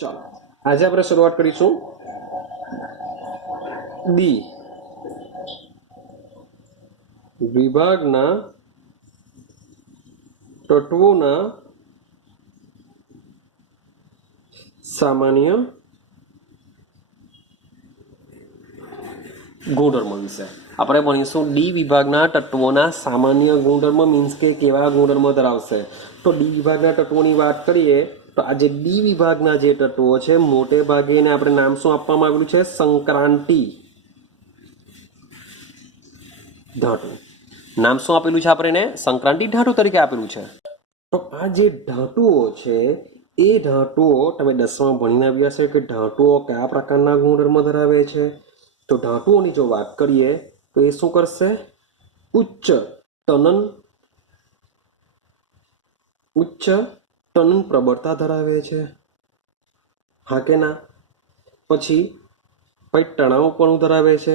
ચાલો આજે આપણે શરૂઆત કરીશું ડી વિભાગના તત્વોના સામાન્ય ગુણધર્મ વિશે આપણે ભણીશું ડી વિભાગના તત્વોના સામાન્ય ગુણધર્મ મીન્સ કે કેવા ગુણધર્મ ધરાવશે. તો ડી વિભાગના તત્વોની વાત કરીએ તો આ જે ડી વિભાગના જે તત્વો છે મોટે ભાગે એને આપણે નામ શું આપવામાં આવેલું છે? સંક્રાંતિ ધાતુ. નામ શું આપેલું છે? આપણે એને સંક્રાંતિ ધાતુ તરીકે આપેલું છે. તો આ જે ધાતુઓ છે એ ધાતુઓ તમે 10માં ભણીને આવ્યા છે કે ધાતુઓ કયા પ્રકારના ગુણધર્મ ધરાવે છે. તો ધાતુઓની જો વાત કરીએ તો એ શું કરશે? ઉચ્ચ તનન પ્રબળતા ધરાવે છે, હા કે ના? પછી તણાવપણું ધરાવે છે,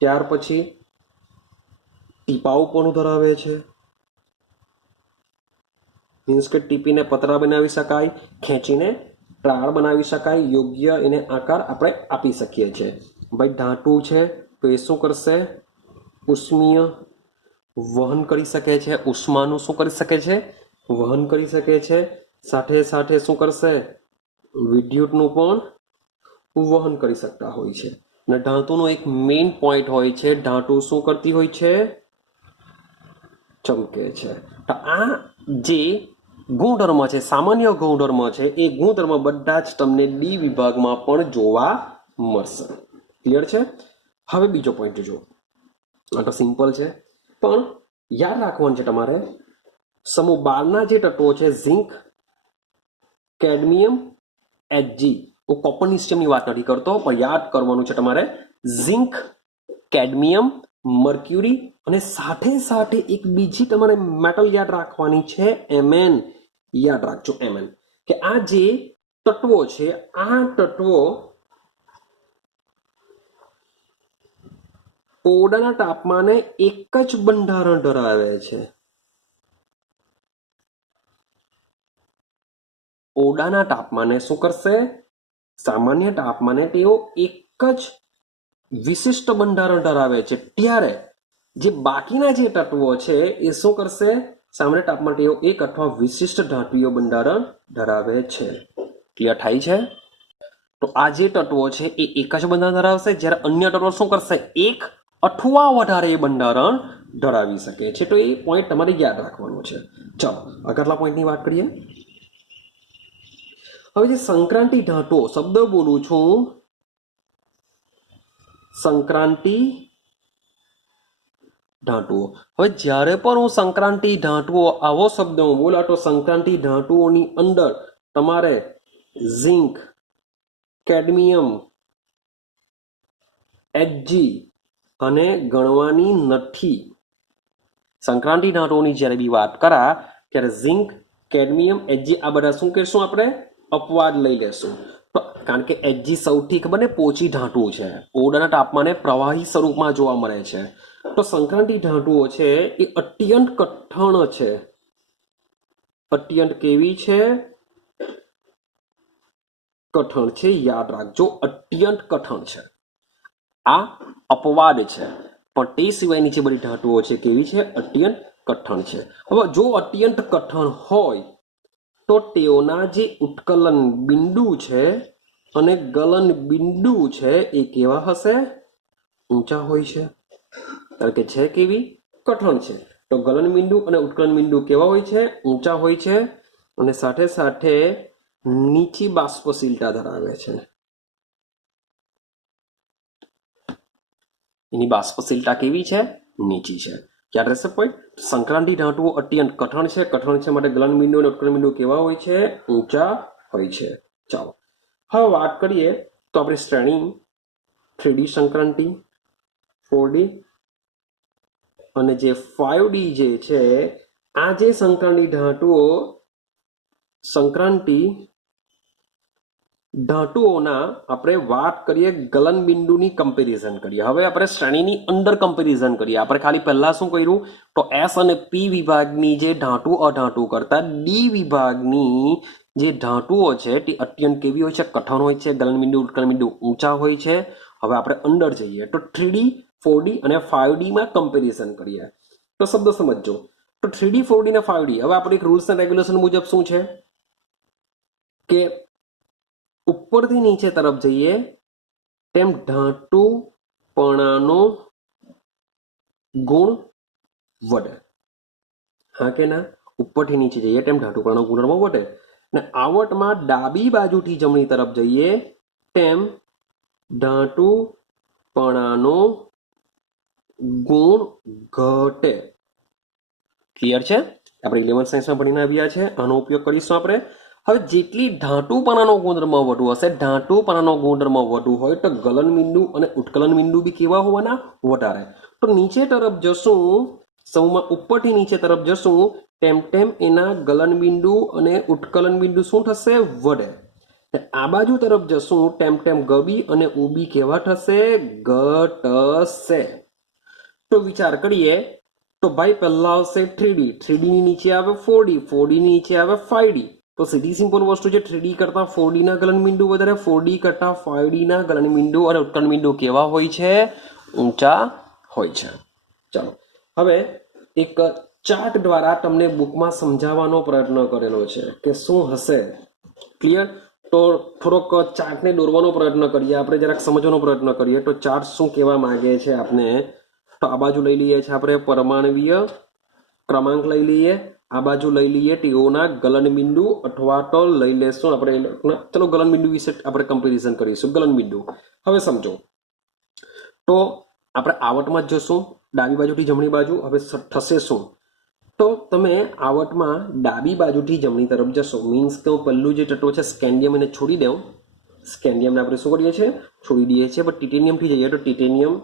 ત્યાર પછી ટીપાઉપણું ધરાવે છે, મીન્સ કે ટીપીને પતરા બનાવી શકાય, ખેંચીને ત્રાળ બનાવી શકાય, યોગ્ય એને આકાર આપણે આપી શકીએ છીએ. ભાઈ ધાતુ છે તો એ શું કરશે? ઉષ્મીય વહન કરી શકે છે, ઉષ્માનું શું કરી શકે છે? વહન કરી શકે છે. સાથે સાથે શું કરશે? વિદ્યુતનું પણ વહન કરી શકતા હોય છે. અને ધાતુનો એક મેઇન પોઈન્ટ હોય છે, ધાતુ શું કરતી હોય છે? ચમકે છે. તો આ જે ગુણધર્મ છે, સામાન્ય ગુણધર્મ છે, એ ગુણધર્મ બધા જ તમને ડી વિભાગમાં પણ જોવા મળશે. ક્લિયર છે? હવે બીજો પોઈન્ટ જો, આ તો સિમ્પલ છે પણ યાદ રાખવાનું છે તમારે. સમૂહ 12ના જે તત્વો છે ઝિંક, કેડમિયમ, એચજી, હું કોપરની સિસ્ટમની વાત નથી કરતો પણ યાદ કરવાનું છે તમારે. ઝિંક, કેડમિયમ, મર્ક્યુરી અને સાથે સાથે એક બીજી તમારે મેટલ યાદ રાખવાની છે, એમએન. યાદ રાખજો એમએન, કે આ જે તત્વો છે આ તત્વો ઓરડાના તાપમાને એક જ બંધારણ ધરાવે છે. ઓરડાના તાપમાને શું કરશે? સામાન્ય તાપમાને તેઓ એક જ વિશિષ્ટ બંધારણ ધરાવે છે. ત્યારે જે બાકીના જે તત્વો છે એ શું કરશે? સામાન્ય તાપમાને તેઓ એક અથવા વિશિષ્ટ ધાતુઓ બંધારણ ધરાવે છે. ક્લિયર થાય છે? તો આ જે તત્વો છે એ એક જ બંધારણ ધરાવશે, જ્યારે અન્ય તત્વો શું કરશે? એક અથવા વધારે બંધારણ ધરાવી શકે છે. તો એ પોઈન્ટ તમારે યાદ રાખવાનો છે. ચલો આગળના પોઈન્ટની વાત કરીએ. હવે જે સંક્રાંતિ ધાતુઓ, શબ્દ બોલું છું, સંક્રાંતિ ધાતુઓ. હવે જ્યારે પણ હું સંક્રાંતિ ધાતુઓ આવો શબ્દ હું બોલા તો સંક્રાંતિ ધાતુઓની અંદર તમારે ઝિંક, કેડમિયમ, એચજી અને ગણવાની નથી. સંક્રાંતિ ધાતુઓની જ્યારે બી વાત કરા ત્યારે ઝિંક, કેડમિયમ, એચજી આ બધા શું કહેશું? આપણે અપવાદ લઈ લેશું. કારણ કે એચજી સૌથી ખબર ને પોચી ધાતુ છે, ઓરડાના તાપમાને પ્રવાહી સ્વરૂપમાં જોવા મળે છે. તો સંક્રાંતિ ધાતુઓ છે એ અત્યંત કઠણ છે. અત્યંત કેવી છે? કઠણ છે. યાદ રાખજો, અત્યંત કઠણ છે. આ અપવાદ છે, પણ તે સિવાયની જે બધી ધાતુઓ છે કેવી છે? અત્યંત કઠણ છે. હવે જો અત્યંત કઠણ હોય તો તેઓના જે ઉત્કલન બિંદુ છે અને ગલન બિંદુ છે એ કેવા હશે? ઊંચા હોય છે. કારણ કે છે કેવી? કઠણ છે. તો ગલન બિંદુ અને ઉત્કલન બિંદુ કેવા હોય છે? ઊંચા હોય છે. અને સાથે સાથે નીચી બાષ્પશીલતા ધરાવે છે. એની બાષ્પશીલતા કેવી છે? નીચી છે. યાદ રહેશે પોઈન્ટ. સંક્રાંતિ ધાતુઓ અત્યંત કઠણ છે. કઠણ છે માટે ગલન બિંદુ અને ઉત્કલન બિંદુ કેવા હોય છે? ઊંચા હોય છે. ચાલો હવે વાત કરીએ તો આપણે શ્રેણી 3D સંક્રાંતિ, 4D અને જે 5D જે છે, આ જે સંક્રાંતિ ધાતુઓ સંક્રાંતિ ધાતુઓના આપણે વાત કરીએ ગલનબિંદુની કમ્પેરિઝન કરીએ. હવે આપણે શ્રેણીની અંદર કમ્પેરિઝન કરીએ. આપણે ખાલી પહેલા શું કર્યું તો એસ અને પી વિભાગની જે ધાતુ અધાતુ કરતા ડી વિભાગની જે ધાતુઓ છે તે અત્યંત કેવી હોય છે, કઠણ હોય છે, ગલનબિંદુ ઉત્કલનબિંદુ ઊંચા હોય છે. હવે આપણે અંદર જઈએ તો 3D 4D અને 5D માં કમ્પેરિઝન કરીએ. તો શબ્દ સમજજો. તો 3D 4D અને 5D હવે આપણે રૂલ્સ એન્ડ રેગ્યુલેશન મુજબ શું છે કે ઉપરથી નીચે તરફ જઈએ તેમ ધાતુપણાનો ગુણ વધે. હા કે ના? ઉપરથી નીચે જઈએ તેમ ધાતુપણાનો ગુણધર્મ વધે. ને આવટમાં ડાબી બાજુથી જમણી તરફ જઈએ તેમ ધાતુપણાનો ગુણ ઘટે. ક્લિયર છે? આપણે 11th સાયન્સમાં ભણીને આવ્યા છે. આનો ઉપયોગ કરીશું આપણે. હવે જેટલી ધાતુપણાનો ગુણધર્મ વધુ હશે, ધાતુપણાનો ગુણધર્મ વધુ હોય તો ગલનબિંદુ અને ઉત્કલનબિંદુ બી કેવા હોવાના? વધારે. તો નીચે તરફ જશું, સૌમાં ઉપરથી નીચે તરફ જશું તેમ તેમ એના ગલનબિંદુ અને ઉત્કલનબિંદુ શું થશે? વધે. આ બાજુ તરફ જશું તેમ તેમ ગબી અને ઉબી કેવા થશે? ઘટશે. તો વિચાર કરીએ તો ભાઈ પહેલા આવશે 3D, 3D ની નીચે આવે 4D, 4D ની નીચે આવે 5D. તો સીધી સિમ્પલ વસ્તુ છે, 3D કરતા 4D ના ગલનબિંદુ વધારે, 4D કરતા 5D ના ગલનબિંદુ અને ઉત્કલનબિંદુ કેવા હોય છે? ઊંચા હોય છે. ચાલો હવે એક ચાર્ટ દ્વારા તમને બુકમાં સમજાવવાનો પ્રયત્ન કરેલો છે કે શું હશે. ક્લિયર? તો થોડોક ચાર્ટને દોરવાનો પ્રયત્ન કરીએ, આપણે જરાક સમજવાનો પ્રયત્ન કરીએ. તો ચાર્ટ શું કહેવા માંગે છે આપને? તો આ બાજુ લઈ લઈએ છીએ આપણે પરમાણવીય ક્રમાંક લઈ લઈએ, આ બાજુ લઈ લઈએ તેઓના ગલનબિંદુ અથવા તો લઈ લેશું આપણે. ચલો ગલનબિંદુ વિશે આપણે કમ્પેરિઝન કરીશું. ગલનબિંદુ હવે સમજો. તો આપણે આવટમાં જ જશું ડાબી બાજુથી જમણી બાજુ. હવે થશે શું? તો તમે આવટમાં ડાબી બાજુથી જમણી તરફ જશો. મીન્સ કે હું પહેલું જે તત્વ છે સ્કેન્ડિયમ એને છોડી દઉં. સ્કેન્ડિયમને આપણે શું કરીએ છીએ? છોડી દઈએ છીએ. પણ ટિટેનિયમથી જઈએ તો ટિટેનિયમ,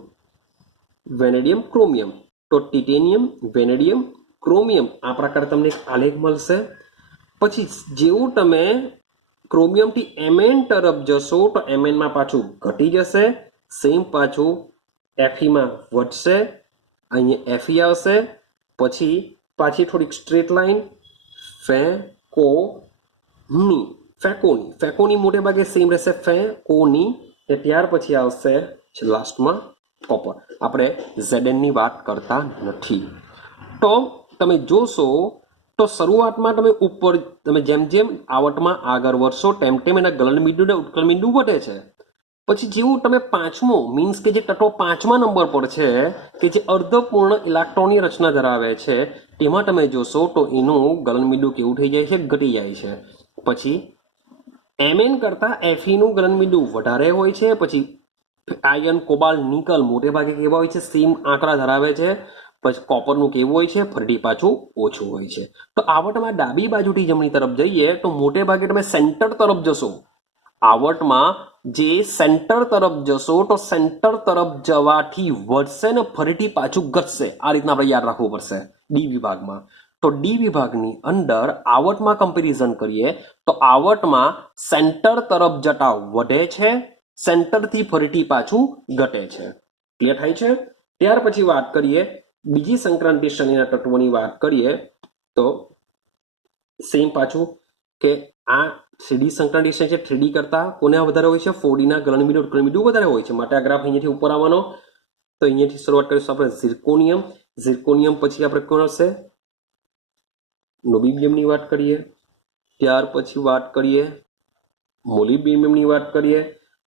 વેનેડિયમ, ક્રોમિયમ. તો ટિટેનિયમ, વેનેડિયમ, ક્રોમિયમ આ પ્રકાર તમને એક આલેખ મળશે. પછી જેવું તમે ક્રોમિયમથી Mn તરફ જશો તો Mn માં પાછું ઘટી જશે. સેમ પાછું Fe માં વધશે. અહીંયા Fe આવશે. પછી પાછી થોડીક સ્ટ્રેટ લાઈન ફેકોની મોટે ભાગે સેમ રહેશે ફેકોની. ત્યાર પછી આવશે લાસ્ટમાં કોપર. આપણે Zn ની વાત કરતા નથી. તો તમે જોશો તો શરૂઆતમાં તમે ઉપર તમે જેમ જેમ આવટમાં આગળ વધશો તેમ તેમ એના ગલનબિંદુ અને ઉત્કલનબિંદુ વધે છે. પછી જેવું તમે પાંચમો મીન્સ કે જે તત્વ 5મા નંબર પર છે કે જે અર્ધપૂર્ણ ઇલેક્ટ્રોનની રચના ધરાવે છે તેમાં તમે જોશો તો એનું ગલનબિંદુ કેવું થઈ જાય છે? ઘટી જાય છે. પછી Mn કરતા Fe નું ગલનબિંદુ વધારે હોય છે. પછી આયર્ન, કોબાલ્ટ, નિકલ મોટે ભાગે કેવા હોય છે? સેમ આંકડા ધરાવે છે. પછી કોપરનું કેવું હોય છે? ફરીથી પાછું ઓછું હોય છે. તો આવટમાં ડાબી બાજુથી જમણી તરફ જઈએ તો મોટે ભાગે તમે સેન્ટર તરફ જશો. આવટમાં જે સેન્ટર તરફ જશો તો સેન્ટર તરફ જવાથી વધશે ને ફરીથી પાછું ઘટશે. આ રીતના આપણે યાદ રાખવું પડશે ડી વિભાગમાં. તો ડી વિભાગની અંદર આવટમાં કમ્પેરિઝન કરીએ તો આવટમાં સેન્ટર તરફ જતા વધે છે, સેન્ટરથી ફરીથી પાછું ઘટે છે. ક્લિયર થાય છે? ત્યાર પછી વાત કરીએ બીજી સંક્રાંતિ શ્રેણીના તત્વોની વાત કરીએ તો સેમ પાછું કે આ 3D સંક્રાંતિ શ્રેણી છે. 3D કરતા કોને વધારે હોય છે? 4D ના ગલનબિંદુ ઉત્કલનબિંદુ વધારે હોય છે. માટે આ ગ્રાફ અહીંયાથી ઉપર આવવાનો. તો અહીંયાથી શરૂઆત કરીશું આપણે ઝિર્કોનિયમ. પછી આપણે કોણ હશે? નોબિડિયમની વાત કરીએ. ત્યાર પછી વાત કરીએ મોલિબ્ડેનમની વાત કરીએ.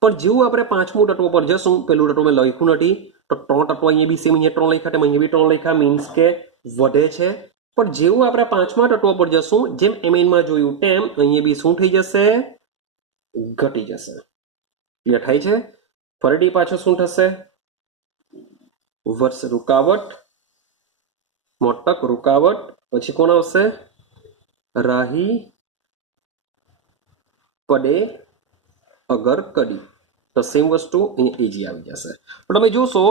પણ જેવું આપણે પાંચમું તત્વ પર જશું, પેલું તત્વ મેં લખ્યું નથી તો 3 તત્વો અહીંયા બી સેમ, અહીંયા 3 લખ્યા તેમ અહીંયા બી 3 લખ્યા. મીન્સ કે વધે છે. પણ જેવું આપણે 5મા તત્વ પર જશું, જેમ Mn માં જોયું તેમ અહીંયા બી શું થઈ જશે? ઘટી જશે. ક્લિયર થાય છે? ફરીથી પાછું શું થશે? વર્ષ રૂકાવટ, મોટક રૂકાવટ. પછી કોણ આવશે? રાહી, પડે, અગર, કડી. તો સેમ વસ્તુ અહીંયા એજી આવી જશે. તો તમે જોશો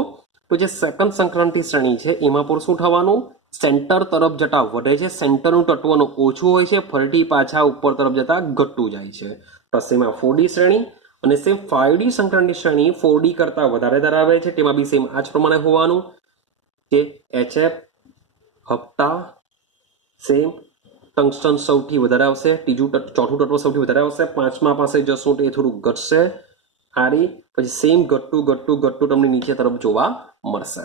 તો જે સેકન્ડ સંક્રાંતિ શ્રેણી છે એમાં પણ શું થવાનું? સેન્ટર તરફ જતા વધે છે, સેન્ટરનું તત્વનું ઓછું હોય છે, ફરીથી પાછા ઉપર તરફ જતા ઘટતું જાય છે. તો સેમ આ 4D શ્રેણી અને સેમ 5D સંક્રાંતિ શ્રેણી 4D કરતા વધારે ધરાવે છે, તેમાં બી સેમ આ જ પ્રમાણે હોવાનું કે HF હપ્તા સેમ ટંગસ્ટન સૌથી વધારે આવશે, ચોથું તત્વ સૌથી વધારે આવશે, પાંચમા પાસે જશું તો એ થોડું ઘટશે આરી, પછી સેમ ઘટતું તમને નીચે તરફ જોવા મળશે.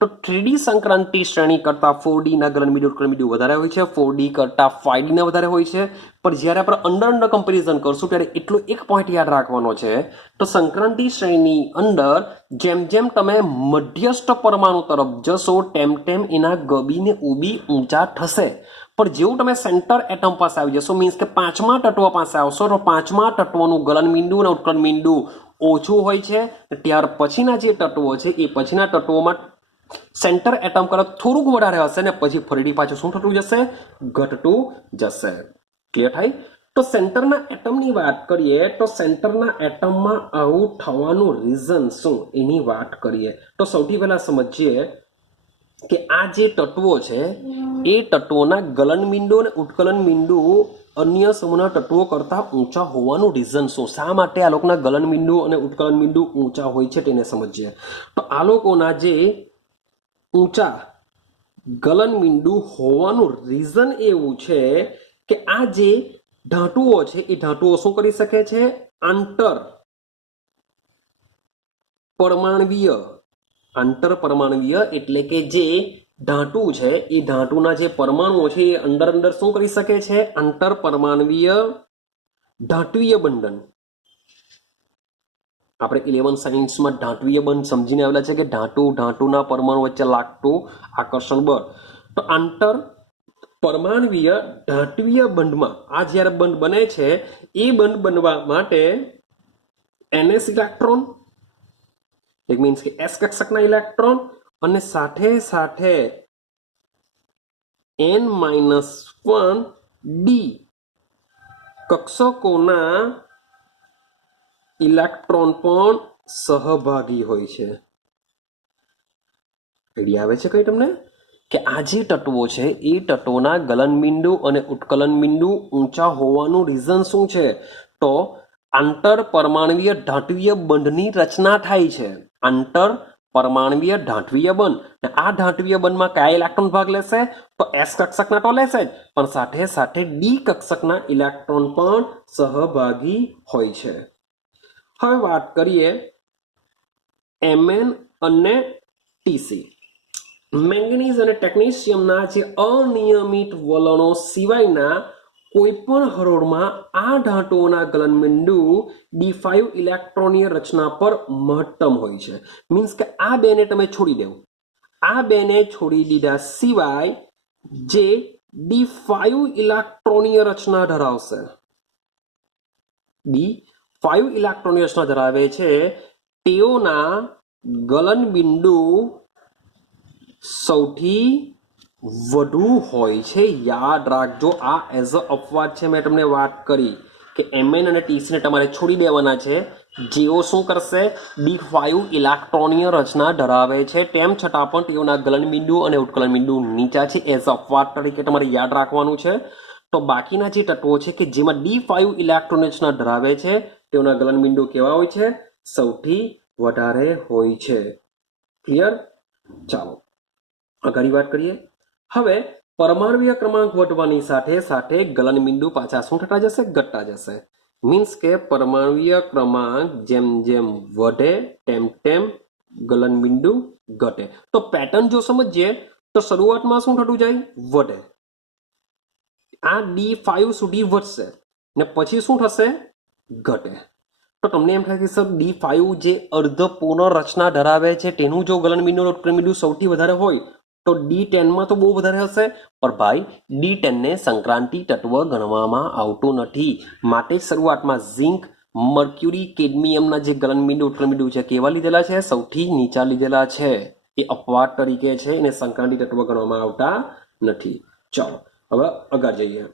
તો 3D સંક્રાંતિ શ્રેણી કરતા 4D ના ગલનબિંદુ વધારે હોય છે, 4D કરતા 5D ના વધારે હોય છે. પણ જ્યારે આપણે અંડર કમ્પેરિઝન કરશું ત્યારે એટલો એક પોઈન્ટ યાદ રાખવાનો છે, તો સંક્રાંતિ શ્રેણીની અંદર જેમ જેમ તમે મધ્યસ્થ પરમાણુ તરફ જશો તેમ એના ગબી ને ઉબી ઊંચા થશે. પણ જેવું તમે સેન્ટર એટમ પાસે આવી જશો, મીન્સ કે પાંચમા તત્વ પાસે આવશો, તો પાંચમા તત્વનું ગલનબિંદુ અને ઉત્કલનબિંદુ ઓછું હોય છે. ત્યાર પછીના જે તત્વો છે એ પછીના તત્વોમાં સેન્ટર એટમ કરતા થોડુંક વધારે હશે ને પછી ફરીથી પાછું શું થતું જશે? ઘટતું જશે. ક્લિયર થાય? તો સેન્ટરના એટમની વાત કરીએ તો સેન્ટરના એટમમાં આવું થવાનું રીઝન શું એની વાત કરીએ તો સૌથી પહેલા સમજીએ કે આ જે તત્વો છે એ તત્વોના ગલનબિંદુ અને ઉત્કલનબિંદુ અન્ય સમૂહના તત્વો કરતા ઊંચા હોવાનું રીઝન શું, શા માટે આ લોકોના ગલનબિંદુ અને ઉત્કલનબિંદુ ઊંચા હોય છે તેને સમજીએ. તો આ લોકોના જે ઊંચા ગલનબિંદુ હોવાનું રીઝન એવું છે કે આ જે ધાતુઓ છે એ ધાતુઓ શું કરી શકે છે? આંતર પરમાણવીય એટલે કે જે ધાતુ છે એ ધાતુના જે પરમાણુઓ છે એ અંદર શું કરી શકે છે? આંતર પરમાણવીય ધાત્વીય બંધન. આપણે 11 સાયન્સમાં ધાત્વીય બંધ સમજીને આવેલા છે કે ધાતુના પરમાણુ વચ્ચે લાગતું આકર્ષણ બળ. તો આંતર પરમાણવીય ધાત્વીય બંધમાં આ જ્યારે બંધ બને છે એ બંધ બનવા માટે NS ઇલેક્ટ્રોન, ઇટ મીન્સ કે S કક્ષકના ઇલેક્ટ્રોન અને સાથે N-1D કક્ષકોના ઇલેક્ટ્રોન પણ સહભાગી હોય છે. આઈડિયા આવે છે કઈ તમને? કે આ જે તત્વો છે એ તત્વોના ગલનબિંદુ અને ઉત્કલનબિંદુ ઊંચા હોવાનું રીઝન શું છે? તો આંતર પરમાણવીય ધાત્વીય બંધની રચના થાય છે. આંતર પરમાણવીય ધાત્વીય બંધ. આ ધાત્વીય બંધમાં કયા ઇલેક્ટ્રોન ભાગ લેશે? તો S કક્ષકના તો લેશે જ, પણ સાથે D કક્ષકના ઇલેક્ટ્રોન પણ સહભાગી હોય છે. હવે વાત કરીએ Mn અને Tc. મેંગનીઝ અને ટેકનીશિયમના જે અનિયમિત વલણો સિવાયના કોઈ પણ હરોળમાં આ ધાતુઓના ગલનબિંદુ D5 ઇલેક્ટ્રોનીય રચના પર મહત્તમ હોય છે. મીન્સ કે આ બેને તમે છોડી દેવો, આ બેને છોડી દીધા સિવાય જે D5 ઇલેક્ટ્રોનીય રચના ધરાવશે, D5 ઇલેક્ટ્રોનીય રચના ધરાવે છે, તેઓના ગલનબિંદુ સૌથી વધુ હોય છે. યાદ રાખજો, આ એઝ અ અપવાદ છે. મેં તમને વાત કરી કે Mn અને Tc ને તમારે છોડી દેવાના છે. જેઓ શું કરશે? D5 ઇલેક્ટ્રોનીય રચના ધરાવે છે, તેમ છતાં પણ તેઓના ગલનબિંદુ અને ઉત્કલનબિંદુ નીચા છે. એઝ અ અપવાદ તરીકે તમારે યાદ રાખવાનું છે. તો બાકીના જે તત્વો છે કે જેમાં D5 ઇલેક્ટ્રોન રચના ધરાવે છે તેઓના ગલનબિંદુ કેવા હોય છે? સૌથી વધારે હોય છે. ક્લિયર? ચાલો આગળ વાત કરીએ. હવે પરમાણવીય ક્રમાંક વધવાની સાથે ગલનબિંદુ પાછા શું થતા જશે? ઘટતા જશે. મીન્સ કે પરમાણવીય ક્રમાંક જેમ વધે તેમ ગલનબિંદુ ઘટે. તો પેટર્ન જો સમજીએ તો શરૂઆતમાં શું થતું જાય? વધે. આ D5 સુધી વધશે ને પછી શું થશે? ઘટે. તો તમને એમ થાય કે સર D5 જે અર્ધપૂર્ણ રચના ધરાવે છે તેનું જો ગલનબિંદુ ઉત્કલનબિંદુ સૌથી વધારે હોય તો D10માં તો બહુ વધારે હશે, પણ ભાઈ D10 ને સંક્રાંતિ તત્વ ગણવામાં આવતું નથી. માટે શરૂઆતમાં ઝિંક, મર્ક્યુરી, કેડમિયમના જે ગલનબિંદુ ઉત્કલનબિંદુ છે કેવા લીધેલા છે? સૌથી નીચા લીધેલા છે. એ અપવાદ તરીકે છે, એને સંક્રાંતિ તત્વ ગણવામાં આવતા નથી. ચાલો હવે આગળ જઈએ.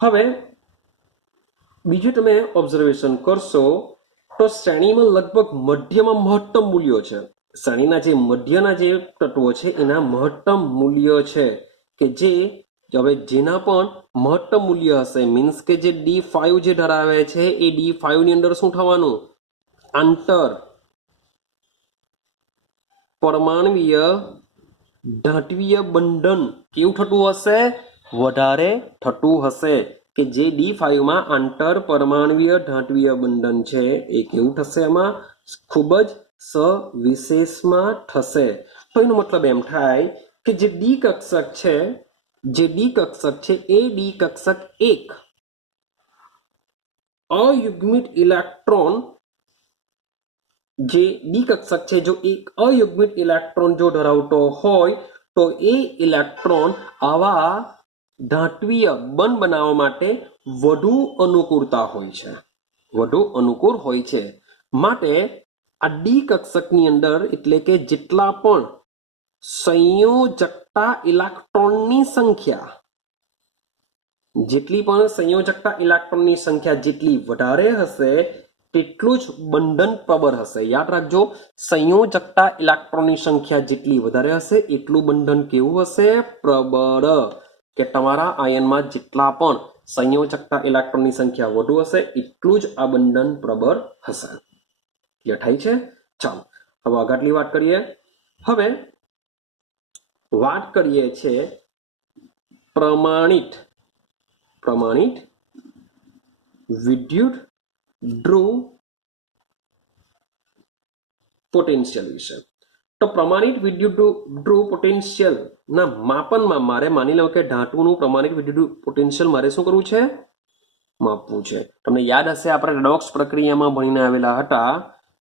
હવે બીજું તમે ઓબ્ઝર્વેશન કરશો તો શ્રેણીમાં લગભગ મધ્યમાં મહત્તમ મૂલ્યો છે. શ્રેણીના જે મધ્યના જે તત્વો છે એના મહત્તમ મૂલ્યો છે કે જે હવે જેના પણ મહત્તમ મૂલ્ય હશે મીન્સ કે જે D5 જે ધરાવે છે એ D5 ની અંદર શું થવાનું, આંતર પરમાણવીય ધાત્વીય બંધન કેવું થતું હશે, વધારે થતું હશે, કે જે D5 માં આંતર પરમાણવીય ધાત્વીય બંધન છે એ કેવું થશે, એમાં ખૂબ જ સવિશેષમાં થશે. તો એનો મતલબ એમ થાય કે જે ડી કક્ષક છે એ ડી કક્ષક એક અયુગ્મિત ઇલેક્ટ્રોન, જે ડી કક્ષક છે જો એક અયુગ્મિત ઇલેક્ટ્રોન જો ધરાવતો હોય તો એ ઇલેક્ટ્રોન આવા ધાત્વીય બંધ બનાવવા માટે વધુ અનુકૂળતા હોય છે, વધુ અનુકૂળ હોય છે. માટે આ ડી કક્ષકની અંદર એટલે કે જેટલા પણ સંયોજકતા ઇલેક્ટ્રોનની સંખ્યા, જેટલી પણ સંયોજકતા ઇલેક્ટ્રોનની સંખ્યા જેટલી વધારે હશે તેટલું જ બંધન પ્રબળ હશે. યાદ રાખજો, સંયોજકતા ઇલેક્ટ્રોનની સંખ્યા જેટલી વધારે હશે એટલું બંધન કેવું હશે, પ્રબળ. કે તમારા આયનમાં જેટલા પણ સંયોજકતા ઇલેક્ટ્રોનની સંખ્યા વધુ હશે એટલું જ આ બંધન પ્રબળ હશે. ક્લિયર થાય છે? ચાલો હવે આગળની વાત કરીએ. હવે વાત કરીએ છે પ્રમાણિત વિદ્યુત ધ્રુવ પોટેન્શિયલ વિશે. તો પ્રમાણિત વિદ્યુત ધ્રુવ પોટેન્શિયલ ના માપનમાં મારે માની લો કે ધાતુનું પ્રમાણિત વિદ્યુત પોટેન્શિયલ મારે શું કરવું છે, માપવું છે. તમને યાદ હશે આપણે રેડોક્સ પ્રક્રિયામાં ભણીને આવેલા હતા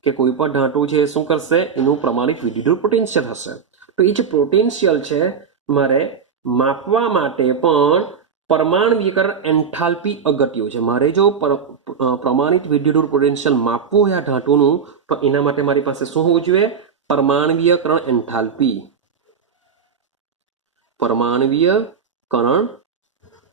કે કોઈ પણ ધાતુ છે શું કરશે, એનું પ્રમાણિત વિદ્યુત પોટેન્શિયલ હશે. તો એ જે પોટેન્શિયલ છે મારે માપવા માટે પણ પરમાણ્વીયકરણ એન્થાલ્પી અગત્ય છે. મારે જો પ્રમાણિત વિદ્યુત પોટેન્શિયલ માપવું હોય આ ધાતુનું તો એના માટે મારી પાસે શું હોવું જોઈએ, પરમાણ્વીયકરણ એન્થાલ્પી. પરમાણ્વીયકરણ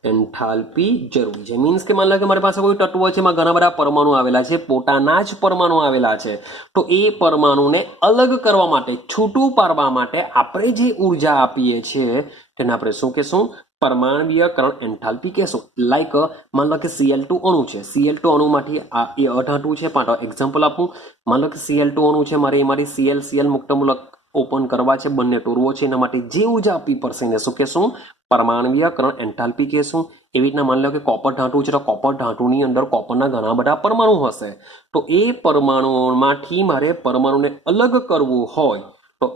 એન્થાલ્પી જરૂરી છે. મીન્સ કે માની લો કે મારી પાસે કોઈ તત્વ છે એમાં ઘણા બધા પરમાણુ આવેલા છે, પોતાના જ પરમાણુ આવેલા છે, તો એ પરમાણુને અલગ કરવા માટે, છૂટું પાડવા માટે આપણે જે ઉર્જા આપીએ છીએ તેને આપણે શું કહેશું, પરમાણ્વીયકરણ એન્થાલ્પી કહેશું. લાઈક માની લો કે Cl2 અણુ છે, Cl2 અણુમાંથી આ એ અધાતુ છે. એક્ઝામ્પલ આપું, માની લો કે Cl2 અણુ છે, મારે એમાંથી Cl મુક્ત મૂલક ઓપન કરવા છે, બંને તોડવો છે, એના માટે જે ઉર્જા આપવી પડશે એને શું કહેશું, પરમાણ્વીયકરણ એન્થાલ્પી કહેશું. એવી રીતના માની લો કે કોપર ધાતુ છે તો કોપર ધાતુની અંદર કોપરના ઘણા બધા પરમાણુ હશે, તો એ પરમાણુમાંથી મારે પરમાણુને અલગ કરવું હોય તો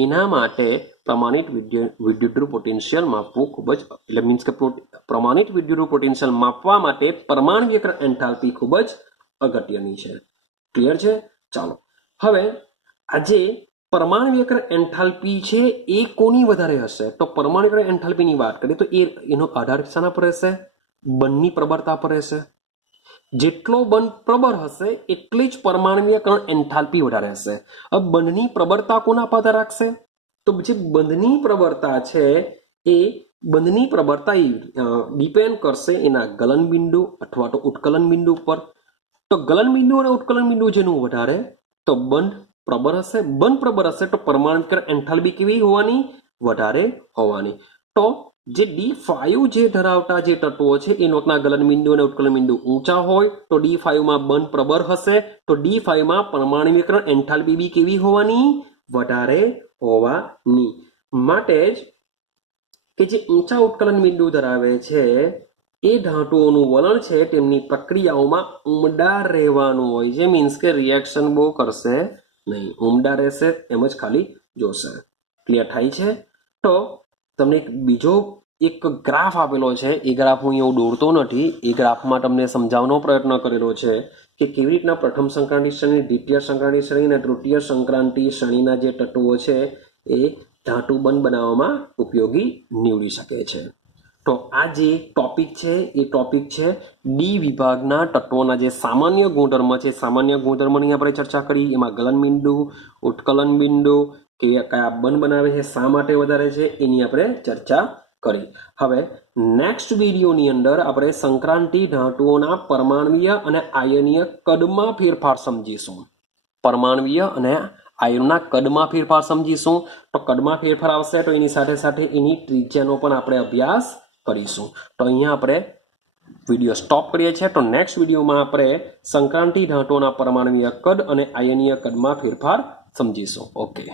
એના માટે પ્રમાણિત વિદ્યુત પોટેન્શિયલ માપવું ખૂબ જ, એટલે મીન્સ કે પ્રમાણિત વિદ્યુત પોટેન્શિયલ માપવા માટે પરમાણ્વીયકરણ એન્થાલ્પી ખૂબ જ અગત્યની છે. ક્લિયર છે? ચાલો હવે આજે પરમાણ્વીયકરણ એન્થાલ્પી છે એ કોની વધારે હશે, તો પરમાણ્વીયકરણ એન્થાલ્પીની વાત કરીએ તો એનો આધાર શાના પર રહેશે, બંધની પ્રબળતા પર રહેશે. જેટલો બંધ પ્રબળ હશે એટલી જ પરમાણ્વીયકરણ એન્થાલ્પી વધારે હશે. હવે બંધની પ્રબળતા કોના પર આધાર રાખશે, તો જે બંધની પ્રબળતા છે એ બંધની પ્રબળતા ડિપેન્ડ કરશે એના ગલન બિંદુ અથવા તો ઉત્કલન બિંદુ પર. તો ગલન બિંદુ અને ઉત્કલન બિંદુ જેનું વધારે તો બંધ પ્રબળ હશે, બંધ પ્રબળ હશે તો પરમાણ્વીયકરણ એન્થાલ્પી કેવી હોવાની, વધારે હોવાની. તો જે D5 જે ધરાવતા જે તત્વો છે એના ગલન બિંદુ અને ઉત્કલન બિંદુ ઊંચા હોય તો D5 માં બંધ પ્રબળ હશે, તો D5 માં પરમાણ્વીયકરણ એન્થાલ્પી બી કેવી હોવાની, વધારે હોવાની. માટે જ કે જે ઊંચા ઉત્કલન બિંદુ ધરાવે છે એ ધાતુઓનું વલણ છે તેમની પ્રક્રિયાઓમાં ઉમદા રહેવાનું હોય છે. મીન્સ કે રિએક્શન બહુ કરશે નહીં, ઉમદા રહેશે, એમ જ ખાલી જોશે. ક્લિયર થાય છે? તો તમને બીજો એક ગ્રાફ આપેલો છે, એ ગ્રાફ હું એવું દોરતો નથી, એ ગ્રાફમાં તમને સમજાવવાનો પ્રયત્ન કરેલો છે કે કેવી રીતના પ્રથમ સંક્રાંતિ શ્રેણી, દ્વિતીય સંક્રાંતિ શ્રેણી અને તૃતીય સંક્રાંતિ શ્રેણીના જે તત્વો છે એ ધાતુ બંધ બનાવવામાં ઉપયોગી નીવડી શકે છે. તો આ જે ટોપિક છે એ ટોપિક છે ડી વિભાગના તત્વોના જે સામાન્ય ગુણધર્મ છે, સામાન્ય ગુણધર્મની આપણે ચર્ચા કરી. એમાં ગલન બિંદુ, ઉત્કલન બિંદુ કે કયા બંધ બનાવે છે, શા માટે વધારે છે, એની આપણે ચર્ચા કરી. હવે નેક્સ્ટ વિડીયોની અંદર આપણે સંક્રાંતિ ધાતુઓના પરમાણ્વીય અને આયનીય કદમાં ફેરફાર સમજીશું. પરમાણ્વીય અને આયનના કદમાં ફેરફાર સમજીશું. તો કદમાં ફેરફાર આવશે તો એની સાથે સાથે એની ત્રિજ્યાનો પણ આપણે અભ્યાસ કરીશું. તો અહીંયા આપણે વિડીયો સ્ટોપ કરીએ છીએ. તો નેક્સ્ટ વિડીયોમાં આપણે સંક્રાંતિ ધાતુઓના પરમાણુય કદ અને આયનીય કદમાં ફેરફાર સમજીશું. ઓકે.